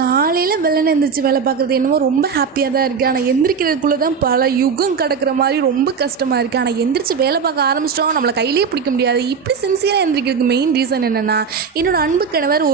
காலையில் வெள்ளனை எந்திரிச்சு வேலை பார்க்குறது என்னமோ ரொம்ப ஹாப்பியாக தான் இருக்குது. ஆனால் எந்திரிக்கிறதுக்குள்ளே தான் பல யுகம் கிடக்கிற மாதிரி ரொம்ப கஷ்டமாக இருக்குது. ஆனால் எந்திரிச்சு வேலை பார்க்க ஆரம்பிச்சிட்டோம், நம்மளை கையிலே பிடிக்க முடியாது. இப்படி சின்சியராக எந்திரிக்கிறதுக்கு மெயின் ரீசன் என்னென்னா, என்னோடய அன்பு கணவர்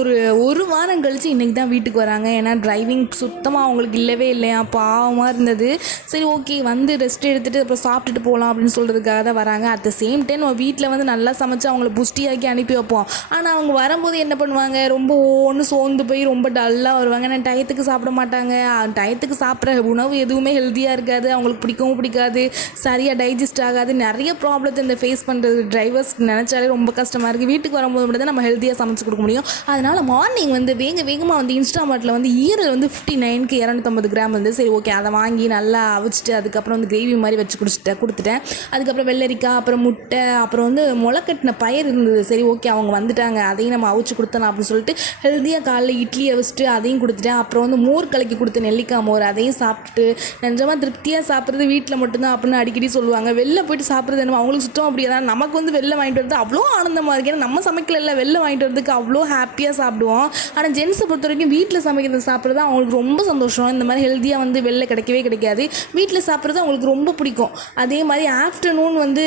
ஒரு வாரம் கழித்து இன்றைக்கி தான் வீட்டுக்கு வராங்க. ஏன்னா டிரைவிங் சுத்தமாக அவங்களுக்கு இல்லவே இல்லையா, பாவமாக இருந்தது. சரி ஓகே, வந்து ரெஸ்ட் எடுத்துகிட்டு அப்புறம் சாப்பிட்டுட்டு போகலாம் அப்படின்னு சொல்கிறதுக்காக தான் வராங்க. அட் த சேம் டைம் நம்ம வீட்டில் வந்து நல்லா சமைச்சு அவங்கள புஷ்டியாக்கி அனுப்பி வைப்போம். ஆனால் அவங்க வரும்போது என்ன பண்ணுவாங்க, ரொம்ப ஒன்று சோர்ந்து போய் ரொம்ப டல்லாக வருவாங்க. நான் டயத்துக்கு சாப்பிட மாட்டாங்க. டயத்துக்கு சாப்பிட்ற உணவு எதுவுமே ஹெல்த்தியாக இருக்காது, அவங்களுக்கு பிடிக்கவும் பிடிக்காது, சரியாக டைஜஸ்ட் ஆகாது. நிறைய ப்ராப்ளத்தை இந்த ஃபேஸ் பண்ணுறது டிரைவர்ஸ் நினச்சாலே ரொம்ப கஷ்டமாக இருக்குது. வீட்டுக்கு வரும்போது மட்டும் தான் நம்ம ஹெல்த்தியாக சமைச்சு கொடுக்க முடியும். அதனால் மார்னிங் வந்து வேகமாக வந்து இன்ஸ்டாமார்ட்டில் வந்து ஈரல் வந்து 59க்கு 250 கிராம் வந்து சரி ஓகே அதை வாங்கி நல்லா அவிச்சிட்டு அதுக்கப்புறம் வந்து கிரேவி மாதிரி வச்சு கொடுத்துட்டேன். அதுக்கப்புறம் வெள்ளரிக்காய், அப்புறம் முட்டை, அப்புறம் வந்து முளைக்கட்டின பயிர் இருந்தது. சரி ஓகே அவங்க வந்துட்டாங்க, அதையும் நம்ம அவிச்சு கொடுத்தலாம் அப்படின்னு சொல்லிட்டு ஹெல்த்தியாக காலைல இட்லி அவிச்சிட்டு அதையும் கொடுத்துட்டேன். அப்புறம் வந்து மோர் கலக்கி கொடுத்த நெல்லிக்காய் மோர் அதையும் சாப்பிட்டு நிஜமாக திருப்தியாக சாப்பிட்றது வீட்டில் மட்டும்தான் அப்படின்னு அடிக்கடி சொல்லுவாங்க. வெளில போயிட்டு சாப்பிட்றது என்னமோ அவங்களுக்கு சுத்தம் அப்படியே தான். நமக்கு வந்து வெளில வாங்கிட்டு வரது அவ்வளோ ஆனந்தமாக இருக்குது. ஏன்னா நம்ம சமைக்கல, வெளில வாங்கிட்டு வரதுக்கு அவ்வளோ ஹாப்பியாக சாப்பிடுவோம். ஆனால் ஜென்ஸை பொறுத்த வரைக்கும் வீட்டில் சமைக்கிறது சாப்பிட்றது அவங்களுக்கு ரொம்ப சந்தோஷம். இந்த மாதிரி ஹெல்த்தியாக வந்து வெளில கிடைக்கவே கிடைக்காது. வீட்டில் சாப்பிட்றது அவங்களுக்கு ரொம்ப பிடிக்கும். அதே மாதிரி ஆஃப்டர்நூன் வந்து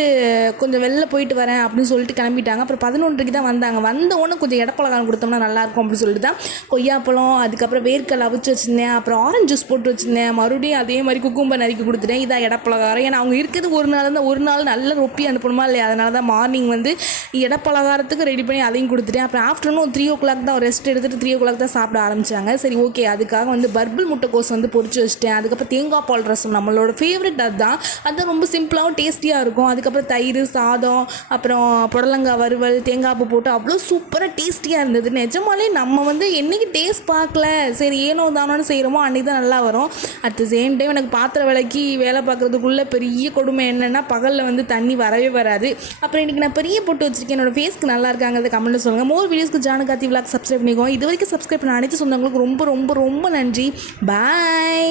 கொஞ்சம் வெளில போயிட்டு வரேன் அப்படின்னு சொல்லிட்டு கிளம்பிட்டாங்க. அப்புறம் 11க்கு தான் வந்தாங்க. வந்த உடனே கொஞ்சம் இடப்பழகாரம் கொடுத்தோம்னா நல்லாயிருக்கும் அப்படின்னு சொல்லிட்டு தான் கொய்யாப்பழம், அதுக்கப்புறம் வேர்க்கடலை அவிச்சு வச்சுருந்தேன், அப்புறம் ஆரஞ்சு ஜூஸ் போட்டு வச்சுருந்தேன். மறுபடியும் அதே மாதிரி குக்கும்பர் நறுக்கி கொடுத்துட்டேன். இதான் இடப்பலகாரம். ஏன்னா அவங்க இருக்கிறது ஒரு நாள் நல்ல ரொப்பி அனுப்பணுமா இல்லையா, அதனால தான் மார்னிங் வந்து இடப்பலகாரத்துக்கு ரெடி பண்ணி அதையும் கொடுத்துட்டேன். அப்புறம் ஆஃப்டர்நூன் 3 o'clock தான் ரெஸ்ட் எடுத்துகிட்டு 3 o'clock தான் சாப்பிட ஆரம்பித்தாங்க. சரி ஓகே, அதுக்காக வந்து பர்பிள் முட்டைக்கோஸ் வந்து பொரிச்சு வச்சுட்டேன். அதுக்கப்புறம் தேங்காய் பால் ரசம், நம்மளோட ஃபேவரட் அதுதான் ரொம்ப சிம்பிளாகவும் டேஸ்டியாக இருக்கும். அதுக்கப்புறம் தயிர் சாதம், அப்புறம் புடலங்காய் வறுவல், தேங்காய் பூ போட்டு அவ்வளோ சூப்பராக டேஸ்டியாக இருந்தது. நிஜமாலே நம்ம வந்து என்றைக்கு டேஸ்ட் பார்க்கல, சரி ஏனோ தானோன்னு செய்கிறோமோ அன்றைக்கி தான் நல்லா வரும். அட் த சேம் டைம் எனக்கு பாத்திர விலைக்கு வேலை பார்க்குறதுக்குள்ளே பெரிய கொடுமை என்னென்னா, பகலில் வந்து தண்ணி வரவே வராது. அப்புறம் இன்றைக்கி நான் பெரிய போட்டு வச்சுருக்கேன். என்னோடய ஃபேஸ்க்கு நல்லா இருக்காங்கிறத கமெண்ட்டில் சொல்லுங்கள். மோர் வீடியோஸ்க்கு ஜானகாத்தி விலாக் சப்ஸ்கிரைப் பண்ணிக்கோங்க. இது வரைக்கும் சப்ஸ்கிரைப் பண்ண அனைத்து சொந்தங்களுக்கு ரொம்ப ரொம்ப ரொம்ப நன்றி. பாய்.